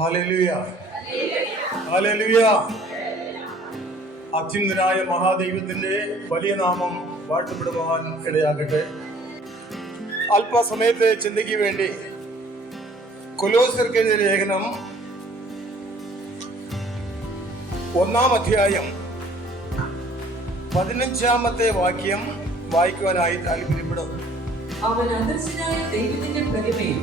Hallelujah, hallelujah. അത്യുന്നതനായ മഹാദൈവത്തിന്റെ വലിയ നാമം വാഴ്ത്തപ്പെടുവാൻ ഇടയാകട്ടെ. അല്പസമയത്തെ ചിന്തയ്ക്ക് വേണ്ടി കൊലോസ്യർക്കെഴുതിയ ലേഖനം 1-ാം അധ്യായം 15-ാമത്തെ വാക്യം വായിക്കുവാനായി താല്പര്യപ്പെടും. അവൻ അദൃശ്യനായ ദൈവത്തിന്റെ പ്രതിമയും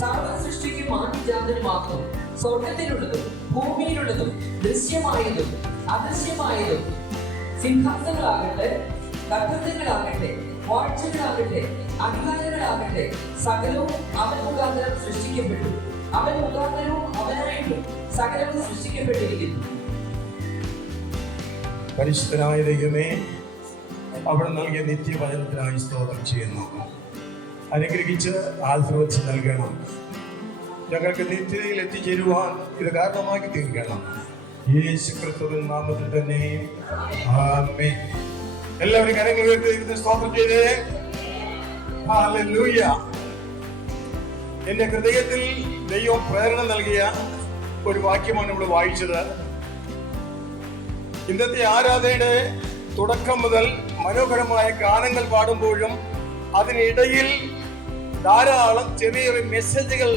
സർവ്വ സൃഷ്ടിക്കും ആദിജാതനുമാകും. സ്വർഗത്തിലുള്ളതും ഭൂമിയിലുള്ളതും ദൃശ്യമായതും അദൃശ്യമായതും, സിംഹാസനങ്ങളാകട്ടെ, നക്ഷത്രങ്ങളാകട്ടെ, വാഴ്ചകളാകട്ടെ, അധികാരങ്ങളാകട്ടെ, സകലവും അവൻ മുഖാന്തരം സൃഷ്ടിക്കപ്പെട്ടു. അവൻ മുഖാന്തരവും അവനായിട്ടും സകലവും സൃഷ്ടിക്കപ്പെട്ടിരിക്കുന്നു. പരിശുദ്ധനായ ദൈവമേ, അവിടെ നൽകിയ നിത്യവചനത്തിനായി സ്തോത്രം ചെയ്യുന്നു. അനുഗ്രഹിച്ച് ആശീർവദിച്ച് നൽകണം. ഞങ്ങൾക്ക് നിത്യതയിൽ എത്തിച്ചേരുവാൻ ഇത് കാരണമാക്കി തീർക്കണം. യേശു ക്രിസ്തുവിൻ നാമത്തിൽ തന്നെ ആമേൻ. എല്ലാവരും കരങ്ങൾ ഉയർത്തി സ്തോത്രം ചെയ്തേ. ഹല്ലേലൂയ. എന്റെ ഹൃദയത്തിൽ ദൈവം പ്രേരണ നൽകിയ ഒരു വാക്യമാണ് ഇവിടെ വായിച്ചത്. ഇന്നത്തെ ആരാധനയുടെ തുടക്കം മുതൽ മനോഹരമായ ഗാനങ്ങൾ പാടുമ്പോഴും അതിനിടയിൽ ധാരാളം ചെറിയ മെസ്സേജുകൾ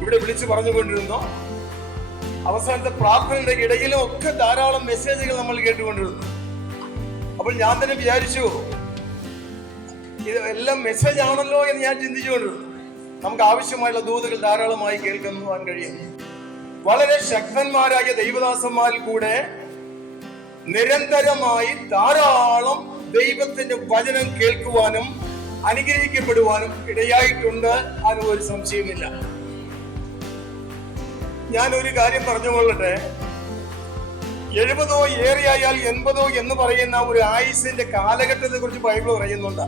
ഇവിടെ വിളിച്ചു പറഞ്ഞുകൊണ്ടിരുന്നു. അവസാനത്തെ പ്രാർത്ഥനയുടെ ഇടയിലും ഒക്കെ ധാരാളം മെസ്സേജുകൾ നമ്മൾ കേട്ടുകൊണ്ടിരുന്നു. അപ്പോൾ ഞാൻ തന്നെ വിചാരിച്ചു, ഇത് എല്ലാം മെസ്സേജ് ആണല്ലോ എന്ന് ഞാൻ ചിന്തിച്ചുകൊണ്ടിരുന്നു. നമുക്ക് ആവശ്യമായുള്ള ദൂതുകൾ ധാരാളമായി കേൾക്കുവാൻ കഴിയും. വളരെ ശക്തന്മാരായ ദൈവദാസന്മാരിൽ കൂടെ നിരന്തരമായി ധാരാളം ദൈവത്തിന്റെ വചനം കേൾക്കുവാനും അനുഗ്രഹിക്കപ്പെടുവാനും ഇടയായിട്ടുണ്ട്. അതിന് ഒരു സംശയമില്ല. ഞാൻ ഒരു കാര്യം പറഞ്ഞുകൊള്ളട്ടെ. 70 ഏറെയായാൽ 80 എന്ന് പറയുന്ന ഒരു ആയുസിന്റെ കാലഘട്ടത്തെ കുറിച്ച് ബൈബിൾ പറയുന്നുണ്ട്.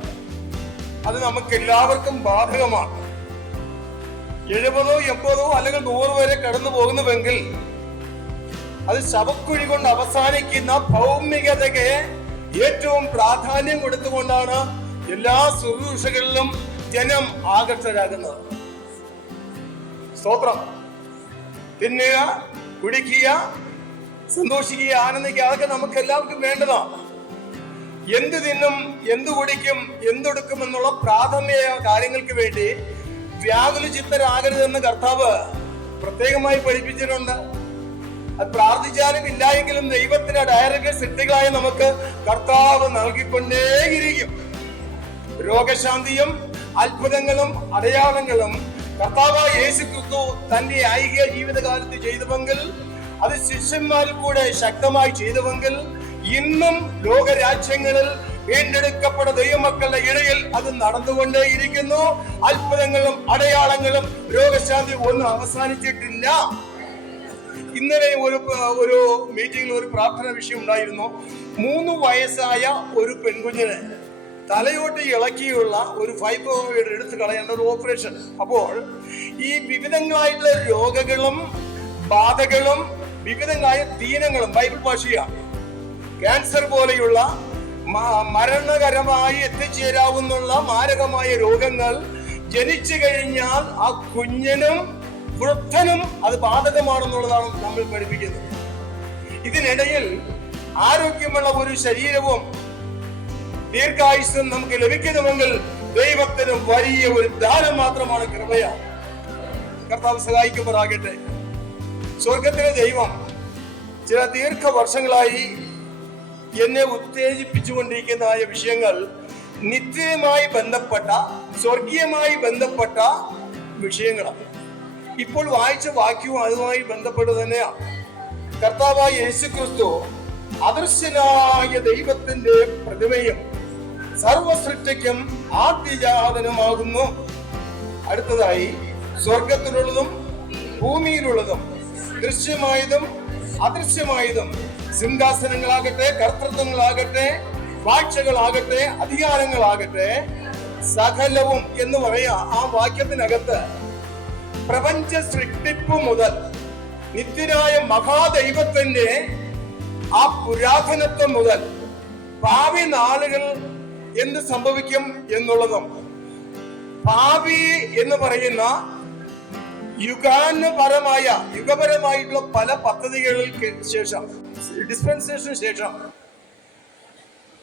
അത് നമുക്ക് എല്ലാവർക്കും ബാധകമാണ്. 70 80 അല്ലെങ്കിൽ 100 വരെ കടന്നു പോകുന്നുവെങ്കിൽ അത് ശവക്കുഴി കൊണ്ട് അവസാനിക്കുന്ന ഭൗമികതയ്ക്ക് ഏറ്റവും പ്രാധാന്യം കൊടുത്തുകൊണ്ടാണ് എല്ലാ ശുശ്രൂഷകളിലും ജനം ആകർഷകരാകുന്നത്. സ്തോത്രം. തിന്നുക, കുടിക്കുക, സന്തോഷിക്കുക, ആനന്ദിക്കുക, അതൊക്കെ നമുക്ക് എല്ലാവർക്കും വേണ്ടതാണ്. എന്ത് തിന്നും, എന്ത് കുടിക്കും, എന്തൊടുക്കും എന്നുള്ള പ്രാഥമിക കാര്യങ്ങൾക്ക് വേണ്ടി വ്യാകുല ചിത്തരാകരുതെന്ന് കർത്താവ് പ്രത്യേകമായി പഠിപ്പിച്ചിട്ടുണ്ട്. അത് പ്രാർത്ഥിച്ചാലും ഇല്ലായെങ്കിലും ദൈവത്തിന്റെ ഡയറക്റ്റ് സിദ്ധികളായി നമുക്ക് കർത്താവ് നൽകിക്കൊണ്ടേയിരിക്കും. രോഗശാന്തിയും അത്ഭുതങ്ങളും അടയാളങ്ങളും കർത്താവായ യേശു ക്രിസ്തു തന്റെ ഐഹിക ജീവിതകാലത്ത് ചെയ്തുവെങ്കിൽ, അത് ശിഷ്യന്മാരിൽ കൂടെ ശക്തമായി ചെയ്തുവെങ്കിൽ, ഇന്നും ലോകരാജ്യങ്ങളിൽ വീണ്ടെടുക്കപ്പെട്ട ദൈവമക്കളുടെ ഇടയിൽ അത് നടന്നുകൊണ്ടേയിരിക്കുന്നു. അത്ഭുതങ്ങളും അടയാളങ്ങളും രോഗശാന്തി ഒന്നും അവസാനിച്ചിട്ടില്ല. ഇന്നലെ ഒരു മീറ്റിംഗിൽ ഒരു പ്രാർത്ഥന വിഷയം ഉണ്ടായിരുന്നു. 3 വയസ്സായ ഒരു പെൺകുഞ്ഞിന് തലയോട്ട് ഇളക്കിയുള്ള ഒരു ഫൈബ്രോയിഡ് എടുത്തു കളയേണ്ട ഒരു ഓപ്പറേഷൻ. അപ്പോൾ ഈ വിവിധങ്ങളായിട്ടുള്ള രോഗങ്ങളും ബാധകളും വിവിധങ്ങളായ ദീനങ്ങളും, ബൈബിൾ ഭാഷയാണ്, ക്യാൻസർ പോലെയുള്ള മരണകരമായി എത്തിച്ചേരാവുന്ന മാരകമായ രോഗങ്ങൾ ജനിച്ചു കഴിഞ്ഞാൽ ആ കുഞ്ഞിനും വൃദ്ധനും അത് ബാധകമാണെന്നുള്ളതാണ് നമ്മൾ പഠിപ്പിക്കുന്നത്. ഇതിനിടയിൽ ആരോഗ്യമുള്ള ഒരു ശരീരവും ദീർഘായുസ്സും നമുക്ക് ലഭിക്കുന്നുവെങ്കിൽ ദൈവത്തിന് വലിയ ഒരു ദാനം മാത്രമാണ് കൃപയാണ്. കർത്താവ് സഹായിക്കുമാറാകട്ടെ. സ്വർഗത്തിലെ ദൈവം ചില ദീർഘവർഷങ്ങളായി എന്നെ ഉത്തേജിപ്പിച്ചുകൊണ്ടിരിക്കുന്നതായ വിഷയങ്ങൾ നിത്യമായി ബന്ധപ്പെട്ട, സ്വർഗീയമായി ബന്ധപ്പെട്ട വിഷയങ്ങളാണ്. ഇപ്പോൾ വായിച്ച വാക്യവും അതുമായി ബന്ധപ്പെട്ട് തന്നെയാണ്. കർത്താവായ യേശു ക്രിസ്തു അദൃശ്യനായ ദൈവത്തിന്റെ പ്രതിമയും സർവസൃഷ്ടിക്കും ആദ്യജാതനുമാകുന്നു. അടുത്തതായി, സ്വർഗത്തിലുള്ളതും ഭൂമിയിലുള്ളതും ദൃശ്യമായതും അദൃശ്യമായതും, സിംഹാസനങ്ങളാകട്ടെ, കർത്തൃത്വങ്ങളാകട്ടെ, വാഴ്ചകളാകട്ടെ, അധികാരങ്ങളാകട്ടെ, സകലവും എന്ന് പറയാ. ആ വാക്യത്തിനകത്ത് പ്രപഞ്ച സൃഷ്ടിപ്പ് മുതൽ നിത്യനായ മഹാദൈവത്തിന്റെ ആ പുരാതനത്വം മുതൽ ഭാവി നാളുകൾ എന്ത് സംഭവിക്കും എന്നുള്ളതും, ഭാവി എന്ന് പറയുന്ന യുഗപരമായിട്ടുള്ള പല പദ്ധതികൾക്ക് ശേഷം, ഡിസ്പെൻസേഷന് ശേഷം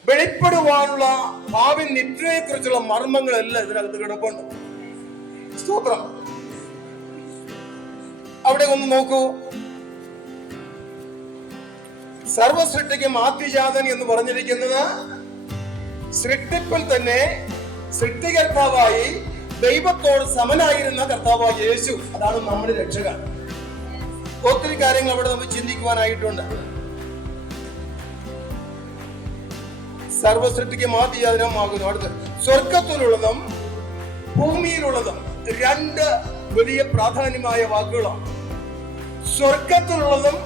വെളിപ്പെടുവാനുള്ള ഭാവി നിദ്രയെ കുറിച്ചുള്ള മർമ്മങ്ങളെല്ലാം ഇതിനകത്ത് കിടപ്പുണ്ട്. സ്തോത്രം. അവിടെ ഒന്ന് നോക്കൂ. സർവസൃഷ്ടിക്കും ആദ്യജാതൻ എന്ന് പറഞ്ഞിരിക്കുന്നത് സൃഷ്ടിപ്പിൽ തന്നെ സൃഷ്ടികർത്താവായി ദൈവത്തോട് സമനായിരുന്ന കർത്താവായ യേശു. അതാണ് നമ്മുടെ രക്ഷകൻ. ഒത്തിരി കാര്യങ്ങൾ അവിടെ നമുക്ക് ചിന്തിക്കുവാനായിട്ടുണ്ട്. സർവസൃഷ്ടിക്കും ആദ്യജാതനമാകുന്നു. അടുത്ത് സ്വർഗത്തിലുള്ളതും ഭൂമിയിലുള്ളതും രണ്ട് വലിയ പ്രാധാന്യമായ വാക്കുകളാണ്. സ്വർഗത്തിലുള്ളതും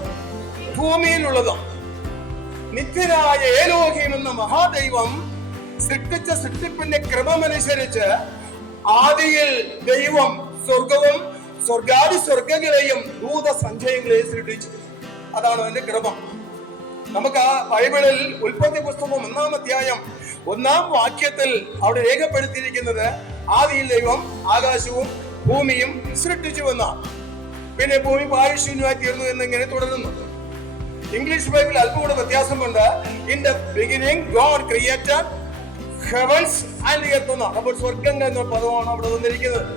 ഭൂമിയിലുള്ളതും. നിത്യനായ ഏലോഹീം എന്ന മഹാദൈവം സൃഷ്ടിച്ച സൃഷ്ടിപ്പിന്റെ ക്രമമനുസരിച്ച് ആദിയിൽ ദൈവം സ്വർഗവും സ്വർഗാദി സ്വർഗങ്ങളെയും ഭൂതസഞ്ചയങ്ങളെയും സൃഷ്ടിച്ചു. അതാണ് അതിന്റെ ക്രമം. നമുക്ക് ആ ബൈബിളിൽ ഉൽപ്പത്തി പുസ്തകം 1-ാം അധ്യായം 1-ാം വാക്യത്തിൽ അവിടെ രേഖപ്പെടുത്തിയിരിക്കുന്നത് ആദിയിൽ ദൈവം ആകാശവും ഭൂമിയും സൃഷ്ടിച്ചുവെന്നാണ്. പിന്നെ ഭൂമി പാരിശൂന്യമായി തീർന്നു എന്നിങ്ങനെ തുടരുന്നു. ഇംഗ്ലീഷ് ബൈബിൾ അല്പം കൂടെ വ്യത്യാസമുണ്ട്. In the beginning God created heavens and earth എന്നാണ്. അപ്പോൾ സ്വർഗങ്ങൾ എന്ന പദമാണ് അവിടെ വന്നിരിക്കുന്നത്.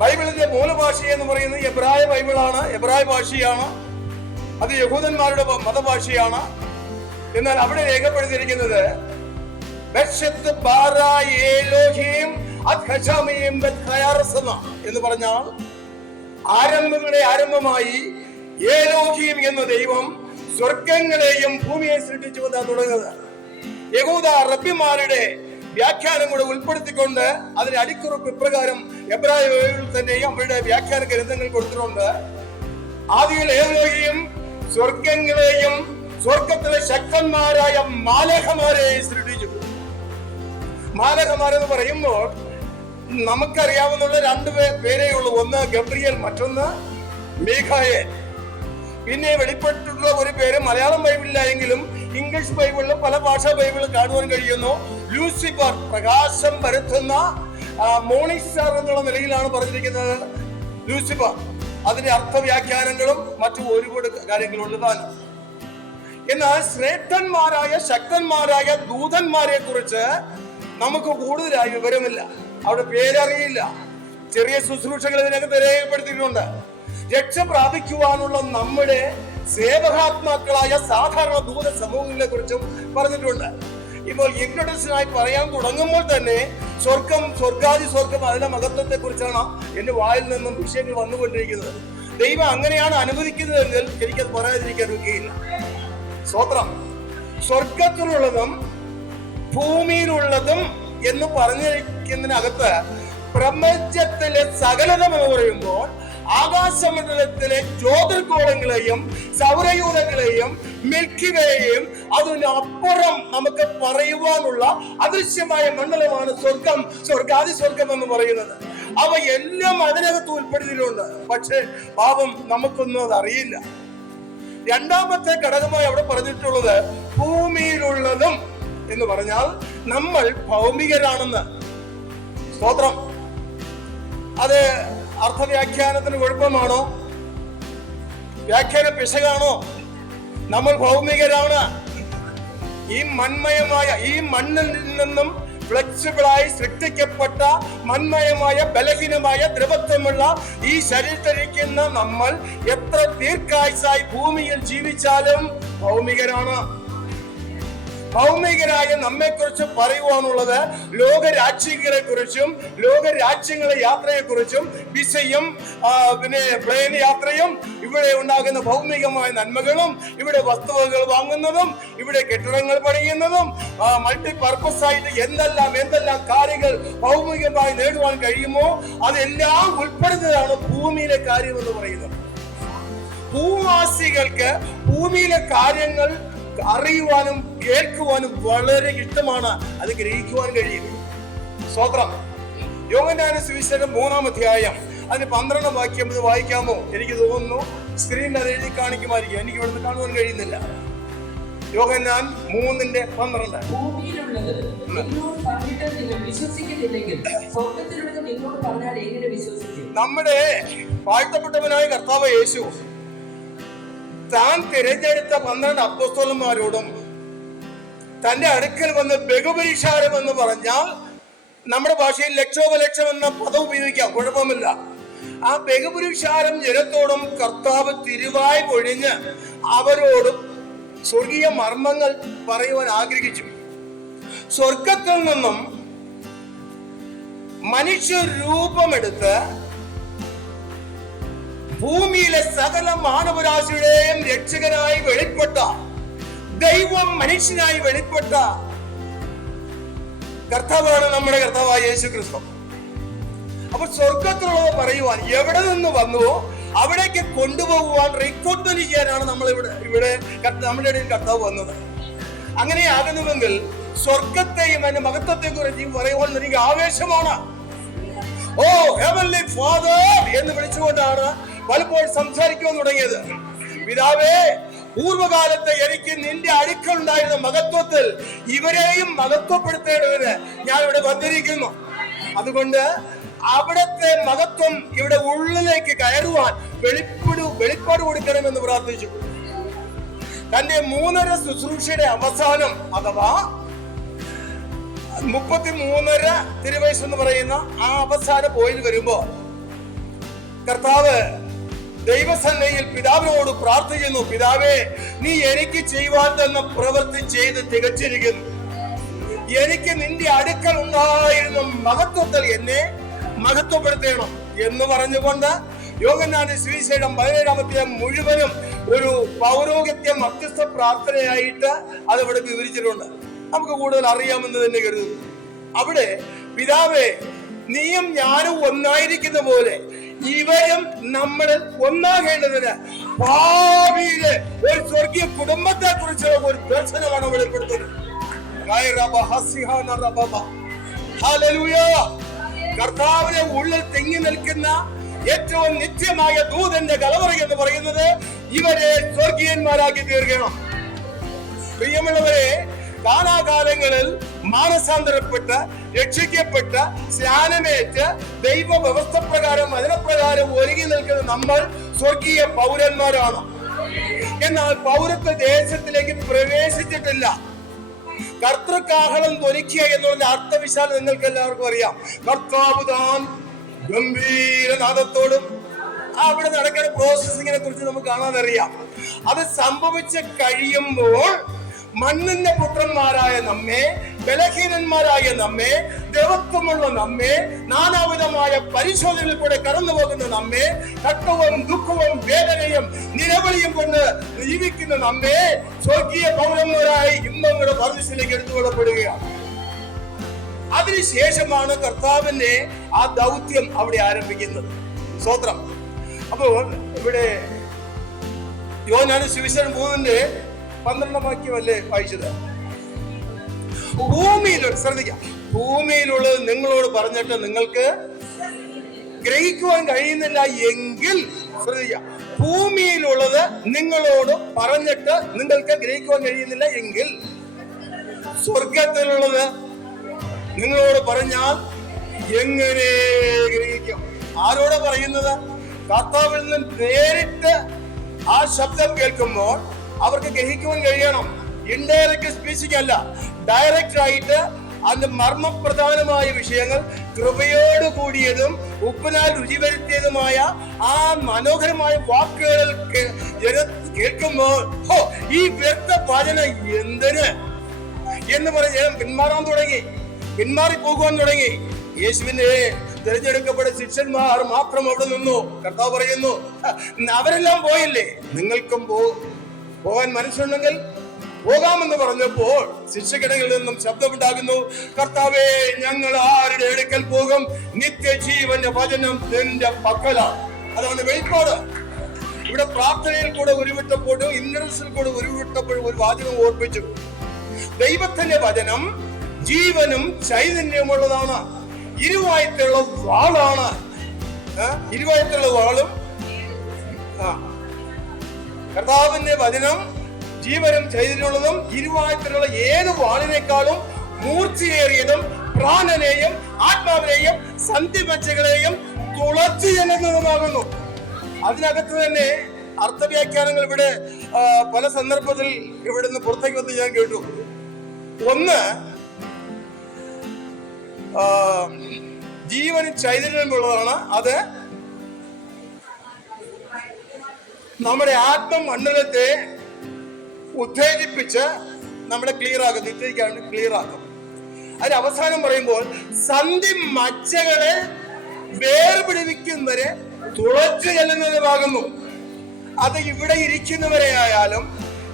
ബൈബിളിന്റെ മൂലഭാഷ എന്ന് പറയുന്നത് എബ്രായ ബൈബിളാണ്, എബ്രായ ഭാഷയാണ്. അത് യഹൂദന്മാരുടെ മതഭാഷയാണ്. എന്നാൽ അവിടെ രേഖപ്പെടുത്തിയിരിക്കുന്നത് എന്ന് പറഞ്ഞാൽ ആരംഭങ്ങളുടെ ആരംഭമായി ഏലോഹീം എന്ന ദൈവം സ്വർഗങ്ങളെയും ഭൂമിയെ സൃഷ്ടിച്ചുവെന്നാണ് തുടങ്ങുന്നത്. യഹൂദ റബ്ബിമാരുടെ വ്യാഖ്യാനം കൂടെ ഉൾപ്പെടുത്തിക്കൊണ്ട് അതിന്റെ അടിക്കുറിപ്പ് ഇപ്രകാരം എബ്രായ ബൈബിളിൽ തന്നെയും അവരുടെ വ്യാഖ്യാന ഗ്രന്ഥങ്ങൾ കൊടുത്തിട്ടുണ്ട്. ആദിയിൽ ഏലോഹീം സ്വർഗങ്ങളെയും സ്വർഗത്തിലെ ശക്തന്മാരായ മാലഹമാരെ സൃഷ്ടിച്ചു. മാലഹമാരെന്ന് പറയുമ്പോൾ നമുക്കറിയാവുന്ന രണ്ട് പേരേ ഉള്ളൂ. ഒന്ന് ഗബ്രിയേൽ, മറ്റൊന്ന് മീഖായേൽ. പിന്നെ വെളിപ്പെട്ടിട്ടുള്ള ഒരു പേര് മലയാളം ബൈബിളിലായെങ്കിലും ഇംഗ്ലീഷ് ബൈബിളിലും പല ഭാഷാ ബൈബിളിലും കാണുവാൻ കഴിയുന്നു. ലൂസിഫർ, പ്രകാശം പരത്തുന്ന മോർണിംഗ് സ്റ്റാർ എന്നുള്ള നിലയിലാണ് പറഞ്ഞിരിക്കുന്നത് ലൂസിഫർ. അതിന്റെ അർത്ഥവ്യാഖ്യാനങ്ങളും മറ്റു ഒരുപാട് കാര്യങ്ങളും ഉള്ളതാണ്. എന്നാൽ ശ്രേഷ്ഠന്മാരായ ശക്തന്മാരായ ദൂതന്മാരെ കുറിച്ച് നമുക്ക് കൂടുതലായി വിവരമില്ല. അവിടെ പേരറിയില്ല. ചെറിയ ശുശ്രൂഷകൾ ഇതിനകത്ത് രേഖപ്പെടുത്തിയിട്ടുണ്ട്. രക്ഷ പ്രാപിക്കുവാനുള്ള നമ്മുടെ സേവകാത്മാക്കളായ സാധാരണ ദൂത സമൂഹങ്ങളെ കുറിച്ചും പറഞ്ഞിട്ടുണ്ട്. ഇപ്പോൾ ഇൻട്രൊഡക്ഷനായി പറയാൻ തുടങ്ങുമ്പോൾ തന്നെ സ്വർഗം, സ്വർഗാദി സ്വർഗം, അതിന്റെ മഹത്വത്തെ കുറിച്ചാണ് എന്റെ വായിൽ നിന്നും വിഷയങ്ങൾ വന്നുകൊണ്ടിരിക്കുന്നത്. ദൈവം അങ്ങനെയാണ് അനുവദിക്കുന്നതെങ്കിൽ എനിക്കത് പറയാതിരിക്കാൻ ഒക്കെയില്ല. സ്തോത്രം. സ്വർഗത്തിലുള്ളതും ഭൂമിയിലുള്ളതും എന്ന് പറഞ്ഞിരിക്കുന്നതിനകത്ത് പ്രപഞ്ചത്തിലെ സകലതം എന്ന് പറയുമ്പോൾ ആകാശമണ്ഡലത്തിലെ ജ്യോതിർഗോളങ്ങളെയും സൗരയൂഥങ്ങളെയും മിൽക്കിവേയെയും അതിനപ്പുറം നമുക്ക് പറയുവാനുള്ള അദൃശ്യമായ മണ്ഡലമാണ് സ്വർഗം, സ്വർഗാദി സ്വർഗം എന്ന് പറയുന്നത്. അവ എല്ലാം അതിനകത്ത് ഉൾപ്പെടുത്തിയിട്ടുണ്ട്. പക്ഷെ പാപം നമുക്കൊന്നും അത് അറിയില്ല. രണ്ടാമത്തെ ഘടകമായി അവിടെ പറഞ്ഞിട്ടുള്ളത് ഭൂമിയിലുള്ളതും എന്ന് പറഞ്ഞാൽ നമ്മൾ ഭൗമികരാണെന്ന്. സ്തോത്രം. അത് അർത്ഥവ്യാഖ്യാനത്തിന് കുഴപ്പമാണോ? വ്യാഖ്യാന പിശകാണോ? നമ്മൾ ഭൗമികരാണ്. ഈ മൺമയമായ ഈ മണ്ണിൽ നിന്നും ഫ്ലെക്സിബിളായി സൃഷ്ടിക്കപ്പെട്ട മൺമയമായ ബലഹീനമായ ദ്രവത്വമുള്ള ഈ ശരീരത്തിലിരിക്കുന്ന നമ്മൾ എത്ര ദീർഘായുസ്സായി ഭൂമിയിൽ ജീവിച്ചാലും ഭൗമികരാണ്. ഭൗമികരായ നമ്മെക്കുറിച്ച് പറയുവാനുള്ളത് ലോകരാജ്യങ്ങളെ കുറിച്ചും ലോകരാജ്യങ്ങളെ യാത്രയെ കുറിച്ചും വിസയും പിന്നെ പ്ലെയിൻ യാത്രയും ഇവിടെ ഉണ്ടാകുന്ന ഭൗമികമായ നന്മകളും ഇവിടെ വസ്തുവകൾ വാങ്ങുന്നതും ഇവിടെ കെട്ടിടങ്ങൾ പണിയുന്നതും മൾട്ടിപർപ്പസ് ആയിട്ട് എന്തെല്ലാം കാര്യങ്ങൾ ഭൗമികമായി നേടുവാൻ കഴിയുമോ അതെല്ലാം ഉൾപ്പെടുന്നതാണ് ഭൂമിയിലെ കാര്യം എന്ന് പറയുന്നത്. ഭൂവാസികൾക്ക് ഭൂമിയിലെ കാര്യങ്ങൾ അറിയുവാനും കേൾക്കുവാനും വളരെ ഇഷ്ടമാണ്. അത് ഗ്രഹിക്കുവാൻ കഴിയും. സ്തോത്രം. യോഹന്നാന്റെ സുവിശേഷം 3-ാം അധ്യായം അതിന് 12-ാം വാക്യം ഇത് വായിക്കാമോ? എനിക്ക് തോന്നുന്നു സ്ക്രീനിൽ അത് എഴുതി കാണിക്കുമായിരിക്കും. എനിക്ക് ഇവിടുന്ന് കാണുവാൻ കഴിയുന്നില്ല. യോഹന്നാൻ 3:12. ഭൂമിയിലുള്ളത് നിങ്ങളോട് പറഞ്ഞിട്ട് നിങ്ങൾ വിശ്വസിക്കുന്നില്ലെങ്കിൽ സ്വർഗത്തിലുള്ളത് നിങ്ങളോട് പറഞ്ഞാൽ എങ്ങനെ വിശ്വസിക്കും? നമ്മുടെ വാഴ്ത്തപ്പെട്ടവനായ കർത്താവ് യേശു താൻ തിരഞ്ഞെടുത്ത 12 അപ്പോസ്തലന്മാരോടും തന്റെ അടുക്കൽ വന്ന് ബഹുപരിഷാരം എന്ന് പറഞ്ഞാൽ നമ്മുടെ ഭാഷയിൽ ലക്ഷോപലക്ഷം എന്ന പദം ഉപയോഗിക്കാം, കുഴപ്പമില്ല. ആ ബഹുപുരുഷാരം ജനത്തോടും കർത്താവ് തിരുവായി ഒഴിഞ്ഞ് അവരോടും സ്വർഗീയ മർമ്മങ്ങൾ പറയുവാൻ ആഗ്രഹിച്ചു. സ്വർഗത്തിൽ നിന്നും മനുഷ്യ രൂപമെടുത്ത് ഭൂമിയിലെ സകല മാനവരാശിയുടെയും രക്ഷകനായി വെളിപ്പെട്ട ദൈവം മനുഷ്യനായി വെളിപ്പെട്ട കർത്താവാണ് നമ്മുടെ കർത്താവായ യേശു ക്രിസ്തു. അപ്പൊ സ്വർഗത്തിലുള്ളത് പറയുവാൻ എവിടെ നിന്ന് വന്നുവോ അവിടേക്ക് കൊണ്ടുപോകുവാൻ റിക്രൂട്ട്മെന്റ് ചെയ്യാനാണ് ഇവിടെ നമ്മുടെ ഇടയിൽ കർത്താവ് വന്നത്. അങ്ങനെയാകുന്നുവെങ്കിൽ സ്വർഗത്തെയും അതിന്റെ മഹത്വത്തെ കുറിച്ച് പറയുവാൻ എനിക്ക് ആവേശമാണ്. ഓ ഹെവൻലി ഫാദർ എന്ന് വിളിച്ചുകൊണ്ടാണ് പലപ്പോഴും സംസാരിക്കുവാൻ തുടങ്ങിയത്. പിതാവേ, പൂർവകാലത്ത് എനിക്ക് നിന്റെ അടുക്കലുണ്ടായിരുന്ന മഹത്വത്തിൽ ഇവരെയും മഹത്വപ്പെടുത്തേണ്ടതിന് ഞാൻ ഇവിടെ വന്നിരിക്കുന്നു. അതുകൊണ്ട് അവിടത്തെ മഹത്വം ഇവിടെ ഉള്ളിലേക്ക് കയറുവാൻ വെളിപ്പാട് കൊടുക്കണമെന്ന് പ്രാർത്ഥിച്ചു. തന്റെ 3.5 ശുശ്രൂഷയുടെ അവസാനം അഥവാ 33.5 തിരുവയസ്സ് എന്ന് പറയുന്ന ആ അവസാന പോയിന്റ് വരുമ്പോ കർത്താവ് ദൈവസന്നയിൽ പിതാവിനോട് പ്രാർത്ഥിക്കുന്നു, പിതാവേ, നീ എനിക്ക് ചെയ്യുവാൻ തന്ന പ്രവൃത്തി ചെയ്ത് തികച്ചിരിക്കുന്നു. എനിക്ക് നിന്റെ അടുക്കൽ ഉണ്ടായിരുന്ന മഹത്വത്തിൽ എന്നെ മഹത്വപ്പെടുത്തണം എന്ന് പറഞ്ഞുകൊണ്ട് യോഹന്നാന്റെ സുവിശേഷം 17 മുഴുവനും ഒരു പൗരോഹിത്യ മധ്യസ്ഥ പ്രാർത്ഥനയായിട്ട് അതിവിടെ വിവരിച്ചിട്ടുണ്ട്. നമുക്ക് കൂടുതൽ അറിയാമെന്ന് തന്നെ കരുതുന്നു. അവിടെ പിതാവേ, നീയും ഞാനും ഒന്നായിരിക്കുന്ന പോലെ ഇവരും നമ്മളിൽ ഒന്നാകേണ്ടതിന് ഭാവിയിലെ ഒരു സ്വർഗീയ കുടുംബത്തെ കുറിച്ചുള്ള ഒരു ദർശനമാണ് വെളിപ്പെടുത്തുന്നത്. കർത്താവിനെ ഉള്ളിൽ തിങ്ങി നിൽക്കുന്ന ഏറ്റവും നിത്യമായ ദൂതന്റെ കലവറ എന്ന് പറയുന്നത് ഇവരെ സ്വർഗീയന്മാരാക്കി തീർക്കണം. പ്രിയമുള്ളവരെ, കാലാകാലങ്ങളിൽ മാനസാന്തരപ്പെട്ട് രക്ഷിക്കപ്പെട്ട് സ്നാനമേറ്റ് ദൈവ വ്യവസ്ഥ പ്രകാരം വചനപ്രകാരം ഒരുങ്ങി നിൽക്കുന്ന നമ്മൾ സ്വർഗീയ പൗരന്മാരാണ്. എന്നാൽ പൗരത്വ ദേശത്തിലേക്ക് പ്രവേശിച്ചിട്ടില്ല. കർത്തൃകാഹളം ധ്വനിക്കുക എന്നുള്ള അർത്ഥവിശാലം നിങ്ങൾക്ക് എല്ലാവർക്കും അറിയാം. കർത്താവ് താൻ ഗംഭീരനാദത്തോടും അവിടെ നടക്കുന്ന പ്രോസസ്സിങ്ങിനെ കുറിച്ച് നമുക്ക് കാണാനറിയാം. അത് സംഭവിച്ച് കഴിയുമ്പോൾ മണ്ണിന്റെ പുത്രന്മാരായ നമ്മെ, ബലഹീനന്മാരായ നമ്മെ, ദൈവത്വമുള്ള നമ്മെ, നാനാവിധമായ പരിശോധനയിൽ കൂടെ കടന്നു പോകുന്ന നമ്മെ, കട്ടവും ദുഃഖവും വേദനയും നിലവിളിയും കൊണ്ട് ജീവിക്കുന്ന നമ്മെ സ്വർഗീയ പൗരന്മാരായി ഇന്നങ്ങളുടെ പരദേശത്തിലേക്ക് എടുത്തുകൊള്ളപ്പെടുകയാണ്. അതിനുശേഷമാണ് കർത്താവിന്റെ ആ ദൗത്യം അവിടെ ആരംഭിക്കുന്നത്. സ്തോത്രം. അപ്പോൾ ഇവിടെ യോഹന്നാന്റെ സുവിശേഷം 3:12 വാക്യമല്ലേ വായിച്ചത്? ശ്രദ്ധിക്കാം, ഭൂമിയിലുള്ളത് നിങ്ങളോട് പറഞ്ഞിട്ട് നിങ്ങൾക്ക് ഗ്രഹിക്കുവാൻ കഴിയുന്നില്ല എങ്കിൽ, ശ്രദ്ധിക്കാം, ഭൂമിയിലുള്ളത് നിങ്ങളോട് പറഞ്ഞിട്ട് നിങ്ങൾക്ക് ഗ്രഹിക്കുവാൻ കഴിയുന്നില്ല എങ്കിൽ സ്വർഗത്തിലുള്ളത് നിങ്ങളോട് പറഞ്ഞാൽ എങ്ങനെ ഗ്രഹിക്കും? ആരോട് പറയുന്നത്? കർത്താവിൽ നിന്ന് നേരിട്ട് ആ ശബ്ദം കേൾക്കുമ്പോൾ അവർക്ക് ഗ്രഹിക്കുവാൻ കഴിയണം. ഇൻഡയറക്റ്റ് സ്പീച്ചിങ് അല്ല, ഡയറക്റ്റ് ആയിട്ട് അതിന്റെ മർമ്മപ്രധാനമായ വിഷയങ്ങൾ കൃപയോട് കൂടിയതും ഉപ്പിനാൽ രുചി വരുത്തിയതുമായ ആ മനോഹരമായ വാക്കുകൾ കേൾക്കുമ്പോൾ ഈ വ്യക്ത വചനം എന്തിന് എന്ന് പറഞ്ഞ് പിന്മാറാൻ തുടങ്ങി, പിന്മാറി പോകുവാൻ തുടങ്ങി. യേശുവിന്റെ തിരഞ്ഞെടുക്കപ്പെട്ട ശിഷ്യന്മാർ മാത്രം അവിടെ നിന്നു. കർത്താവ് പറയുന്നു, അവരെല്ലാം പോയില്ലേ, നിങ്ങൾക്കും പോകാൻ മനസ്സുണ്ടെങ്കിൽ പോകാമെന്ന് പറഞ്ഞപ്പോൾ ശിഷ്യഗണങ്ങളിൽ നിന്നും ശബ്ദമുണ്ടാകുന്നു, കർത്താവേ, ഞങ്ങൾ ആരുടെ അടുക്കൽ പോകും? നിത്യജീവന്റെ വചനം നിന്റെ പക്കലാണ്. അതാണ് വെളിപ്പാട്. ഇവിടെ പ്രാർത്ഥനയിൽ കൂടെ ഉരുവിട്ടപ്പോഴും ഇന്നറൻസിൽ കൂടെ ഉരുവിട്ടപ്പോഴും ഒരു വാചകം ഓർപ്പിച്ചു. ദൈവത്തിന്റെ വചനം ജീവനും ചൈതന്യമുള്ളതാണ്, ഇരുവായത്തുള്ള വാളാണ്. ഇരുവായത്തുള്ള വാളും കർത്താവിന്റെ വചനം ജീവനും ചൈതന്യമുള്ളതും ഇരുവായത്തിലുള്ള ഏത് വാളിനേക്കാളും മൂർച്ചയേറിയതും പ്രാണനെയും ആത്മാവിനെയും സന്ധിമച്ചകളെയും തുളച്ചു ചെല്ലുന്നതുമാകുന്നു. അതിനകത്ത് തന്നെ അർത്ഥവ്യാഖ്യാനങ്ങൾ ഇവിടെ പല സന്ദർഭത്തിൽ ഇവിടുന്ന് പുറത്തേക്ക് വന്ന് ഞാൻ കേട്ടു. ഒന്ന്, ജീവനും ചൈതന്യമുള്ളതാണ്. അത് നമ്മുടെ ആത്മമണ്ഡലത്തെ ഉത്തേജിപ്പിച്ച് നമ്മളെ ക്ലിയർ ആക്കും, നിശ്ചയിക്കാണ്ട് ക്ലിയർ ആക്കും. അതിന് അവസാനം പറയുമ്പോൾ സന്ധി മജ്ജകളെ വേർപിടിവിക്കും വരെ തുളച്ചു ചെല്ലുന്നതുമാകുന്നു. അത് ഇവിടെ ഇരിക്കുന്നവരെ ആയാലും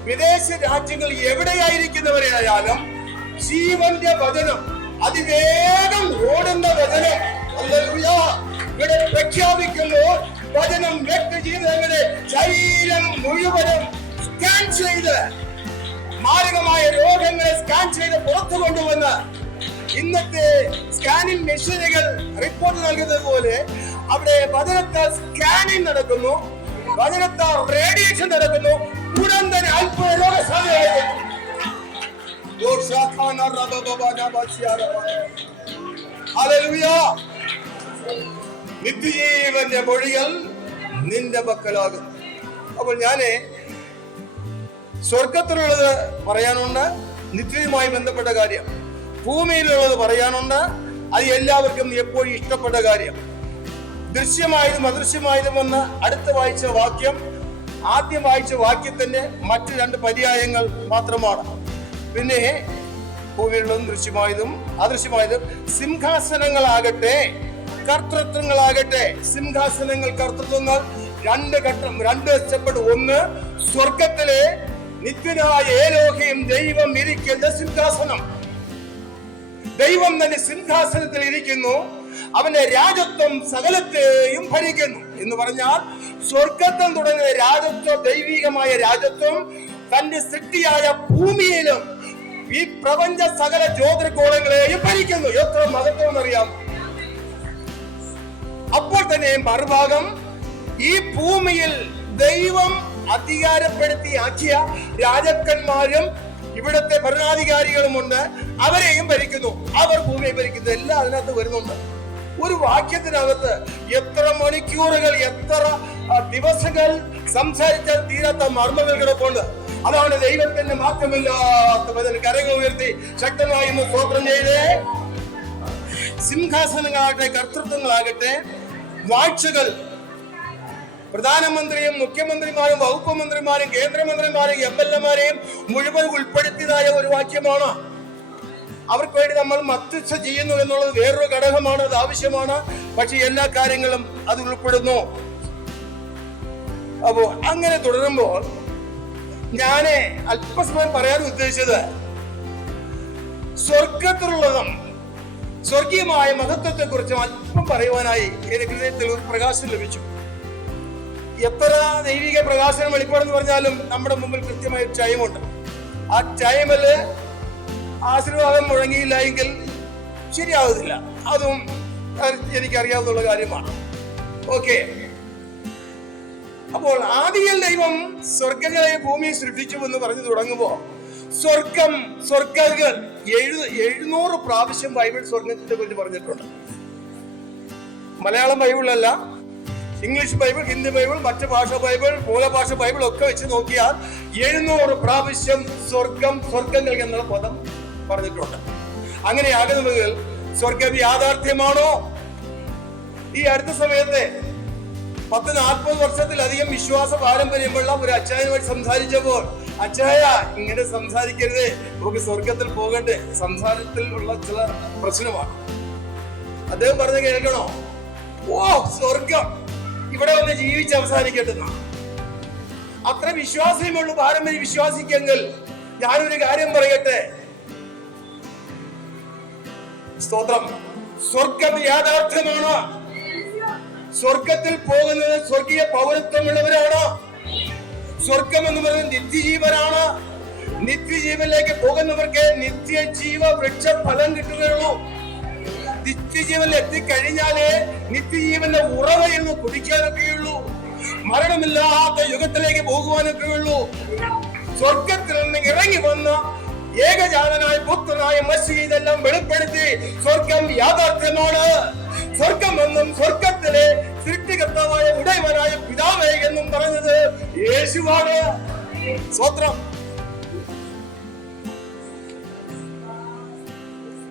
വിദേശ രാജ്യങ്ങൾ എവിടെയായിരിക്കുന്നവരെ ആയാലും ജീവന്റെ വചനം, അതിവേഗം ഓടുന്ന വചനം ഇവിടെ പ്രഖ്യാപിക്കുന്നു. വചനം വ്യക്തിജീവിതങ്ങളുടെ ശരീരം മുഴുവനും സ്കാൻ ചെയ്ത് മാരകമായ രോഗങ്ങളെ സ്കാൻ ചെയ്ത് പുറത്തു കൊണ്ടുവന്ന് ഇന്നത്തെ സ്കാനിങ് മെഷീനുകൾ റിപ്പോർട്ട് നൽകുന്നത് പോലെ അവിടെ വചനത്താൽ സ്കാനിങ് നടക്കുന്നു, വചനത്താൽ റേഡിയേഷൻ നടക്കുന്നു. ഉടൻ തന്നെ അത്ഭുത രോഗസാധ്യത. നിത്യജീവന്റെ മൊഴികൾ നിന്റെ പക്കലാകുന്നു. അപ്പോൾ ഞാന് സ്വർഗത്തിലുള്ളത് പറയാനുണ്ട്, നിത്യവുമായി ബന്ധപ്പെട്ട കാര്യം. ഭൂമിയിലുള്ളത് പറയാനുണ്ട്, അത് എല്ലാവർക്കും എപ്പോഴും ഇഷ്ടപ്പെട്ട കാര്യം. ദൃശ്യമായതും അദൃശ്യമായതും എന്ന് അടുത്ത വായിച്ച വാക്യം, ആദ്യം വായിച്ച വാക്യത്തിന്റെ മറ്റു രണ്ട് പര്യായങ്ങൾ മാത്രമാണ്. പിന്നെ ഭൂമിയിലുള്ളതും ദൃശ്യമായതും അദൃശ്യമായതും സിംഹാസനങ്ങളാകട്ടെ കർത്തൃത്വങ്ങളാകട്ടെ. സിംഹാസനങ്ങൾ, കർത്തൃത്വങ്ങൾ രണ്ട് ഘട്ടം, രണ്ട് സ്റ്റെപ്പ്. ഒന്ന്, സ്വർഗത്തിലെ നിത്യനായ ഏലോഹിയും ദൈവം ഇരിക്കുന്ന സിംഹാസനം. ദൈവം തന്നെ സിംഹാസനത്തിൽ ഇരിക്കുന്നു, അവന്റെ രാജത്വം സകലത്തെയും ഭരിക്കുന്നു എന്ന് പറഞ്ഞാൽ സ്വർഗത്തിൽ തുടങ്ങുന്ന രാജത്വം, ദൈവികമായ രാജത്വം തന്റെ സൃഷ്ടിയായ ഭൂമിയിലും ഈ പ്രപഞ്ച സകല ജ്യോതിർഗോളങ്ങളെയും ഭരിക്കുന്നു. എത്ര മഹത്വം അറിയാം. അപ്പോൾ തന്നെ മറുഭാഗം, ഈ ഭൂമിയിൽ ദൈവം അധികാരപ്പെടുത്തിയാക്കിയ രാജാക്കന്മാരും ഇവിടുത്തെ ഭരണാധികാരികളുമുണ്ട്, അവരെയും ഭരിക്കുന്നു. അവർ ഭൂമിയെ ഭരിക്കുന്നു. എല്ലാം അതിനകത്ത് വരുന്നുണ്ട്. ഒരു വാക്യത്തിനകത്ത് എത്ര മണിക്കൂറുകൾ, എത്ര ദിവസങ്ങൾ സംസാരിച്ചാൽ തീരാത്ത മർമ്മങ്ങൾ കിടപ്പുണ്ട്. അതാണ് ദൈവത്തിന്റെ മാറ്റമില്ലാത്ത വചനം. കരങ്ങൾ ഉയർത്തി ശക്തമായി സ്തോത്രം ചെയ്തേ. സിംഹാസനങ്ങളാകട്ടെ കർത്തൃത്വങ്ങളാകട്ടെ വാഴ്ചകൾ, പ്രധാനമന്ത്രിയും മുഖ്യമന്ത്രിമാരും വകുപ്പ് മന്ത്രിമാരും കേന്ദ്രമന്ത്രിമാരും MLA-മാരെയും മുഴുവൻ ഉൾപ്പെടുത്തിയതായ ഒരു വാക്യമാണ്. അവർക്ക് വേണ്ടി നമ്മൾ മധ്യസ്ഥ ചെയ്യുന്നു എന്നുള്ളത് വേറൊരു ഘടകമാണ്, അത് ആവശ്യമാണ്. പക്ഷെ എല്ലാ കാര്യങ്ങളും അത് ഉൾപ്പെടുന്നു. അപ്പോ അങ്ങനെ തുടരുമ്പോൾ ഞാന് അല്പസമയം പറയാൻ ഉദ്ദേശിച്ചത്, സ്വർഗത്തിലുള്ളതും സ്വർഗീയമായ മഹത്വത്തെ കുറിച്ചും അല്പം പറയുവാനായി എന്റെ ഹൃദയത്തിൽ ഒരു പ്രകാശം ലഭിച്ചു. എത്ര ദൈവിക പ്രകാശനം വെളിപ്പെടുന്നു പറഞ്ഞാലും നമ്മുടെ മുമ്പിൽ കൃത്യമായ ടൈമുണ്ട്. ആ ടൈമില് ആശീർവാദം മുഴങ്ങിയില്ല എങ്കിൽ ശരിയാവുന്നില്ല. അതും എനിക്കറിയാവുന്ന കാര്യമാണ്. ഓക്കെ. അപ്പോൾ ആദിയിൽ ദൈവം സ്വർഗങ്ങളെ ഭൂമിയെ സൃഷ്ടിച്ചു എന്ന് പറഞ്ഞു തുടങ്ങുമ്പോ സ്വർഗങ്ങൾ 700 പ്രാവശ്യം ബൈബിൾ സ്വർഗത്തെ കുറിച്ച് പറഞ്ഞിട്ടുണ്ട്. മലയാളം ബൈബിളല്ല, ഇംഗ്ലീഷ് ബൈബിൾ, ഹിന്ദി ബൈബിൾ, മറ്റു ഭാഷ ബൈബിൾ, മൂലഭാഷ ബൈബിൾ ഒക്കെ വെച്ച് നോക്കിയാൽ 700 പ്രാവശ്യം സ്വർഗങ്ങൾ എന്നുള്ള പദം പറഞ്ഞിട്ടുണ്ട്. അങ്ങനെയാകുന്നതിൽ സ്വർഗം യാഥാർത്ഥ്യമാണോ? ഈ അടുത്ത സമയത്തെ 40 വർഷത്തിലധികം വിശ്വാസ പാരമ്പര്യമുള്ള ഒരു അച്ചായനുമായിട്ട് സംസാരിച്ചപ്പോൾ, അച്ചായ ഇങ്ങനെ സംസാരിക്കരുത്, നമുക്ക് സ്വർഗത്തിൽ പോകട്ടെ, സംസാരത്തിൽ ഉള്ള ചില പ്രശ്നമാണ്. അദ്ദേഹം പറഞ്ഞു കേൾക്കണോ, ഓ സ്വർഗം ഇവിടെ വന്ന് ജീവിച്ച് അവസാനിക്കട്ടെന്ന അത്ര വിശ്വാസമുള്ളൂ പാരമ്പര്യ വിശ്വാസിക്കെങ്കിൽ ഞാനൊരു കാര്യം പറയട്ടെ. സ്തോത്രം. സ്വർഗം യാഥാർത്ഥ്യമാണ്. സ്വർഗത്തിൽ പോകുന്നത് സ്വർഗീയ പൗരത്വമുള്ളവരാണ്. സ്വർഗം എന്ന് പറയുന്നത് നിത്യജീവനാണ്. നിത്യജീവനിലേക്ക് പോകുന്നവർക്ക് നിത്യജീവ വൃക്ഷ ഫലം കിട്ടുകയുള്ളൂ. നിത്യജീവനിൽ എത്തിക്കഴിഞ്ഞാലേ നിത്യജീവന്റെ ഉറവയിൽ നിന്ന് കുടിക്കാനൊക്കെയുള്ളൂ. മരണമില്ലാത്ത യുഗത്തിലേക്ക് പോകുവാനൊക്കെയുള്ളൂ. സ്വർഗത്തിൽ നിന്ന് ഇറങ്ങി വന്ന ഏകജാതനായ പുത്രനായ മസീഹ് ഇതെല്ലാം വെളിപ്പെടുത്തി സ്വർഗം യാഥാർത്ഥ്യമാണ്. സ്വർഗം എന്നും സ്വർഗത്തിലെ സൃഷ്ടികർത്താവായ ഉടയവനായ പിതാവേ എന്നും പറഞ്ഞത് യേശുവാണ്. സ്തോത്രം.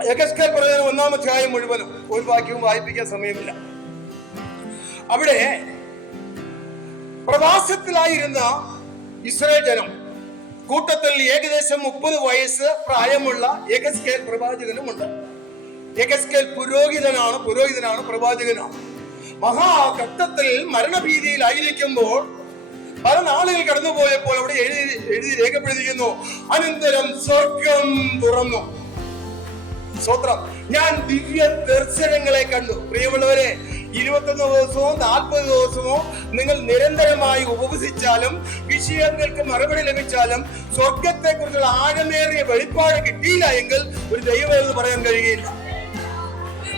യെഹെസ്കേൽ പ്രവചനം 1-ാം അധ്യായം മുഴുവനും ഒരു വാക്യവും വായിപ്പിക്കാൻ സമയമില്ല. അവിടെ പ്രവാസത്തിലായിരുന്ന ഇസ്രായേൽ ജനം കൂട്ടത്തിൽ ഏകദേശം 30 വയസ്സ് പ്രായമുള്ള യെഹെസ്കേൽ പ്രവാചകനുമുണ്ട്. യെഹെസ്കേൽ പുരോഹിതനാണ്, പ്രവാചകനാണ്. മഹാഘട്ടത്തിൽ മരണഭീതിയിലായിരിക്കുമ്പോൾ പല നാളുകൾ കടന്നുപോയപ്പോൾ അവിടെ എഴുതി രേഖപ്പെടുത്തിയിരിക്കുന്നു, അനന്തരം സ്വർഗം തുറന്നു. സ്തോത്രം. ഞാൻ ദിവ്യ ദർശനങ്ങളെ കണ്ടു. പ്രിയമുള്ളവരെ, 21 ദിവസമോ 40 ദിവസമോ നിങ്ങൾ നിരന്തരമായി ഉപവസിച്ചാലും വിഷയങ്ങൾക്ക് മറുപടി ലഭിച്ചാലും സ്വർഗത്തെ കുറിച്ചുള്ള ആഴമേറിയ വെളിപ്പാട് കിട്ടിയില്ല എങ്കിൽ ഒരു ദൈവം എന്ന് പറയാൻ കഴിയില്ല.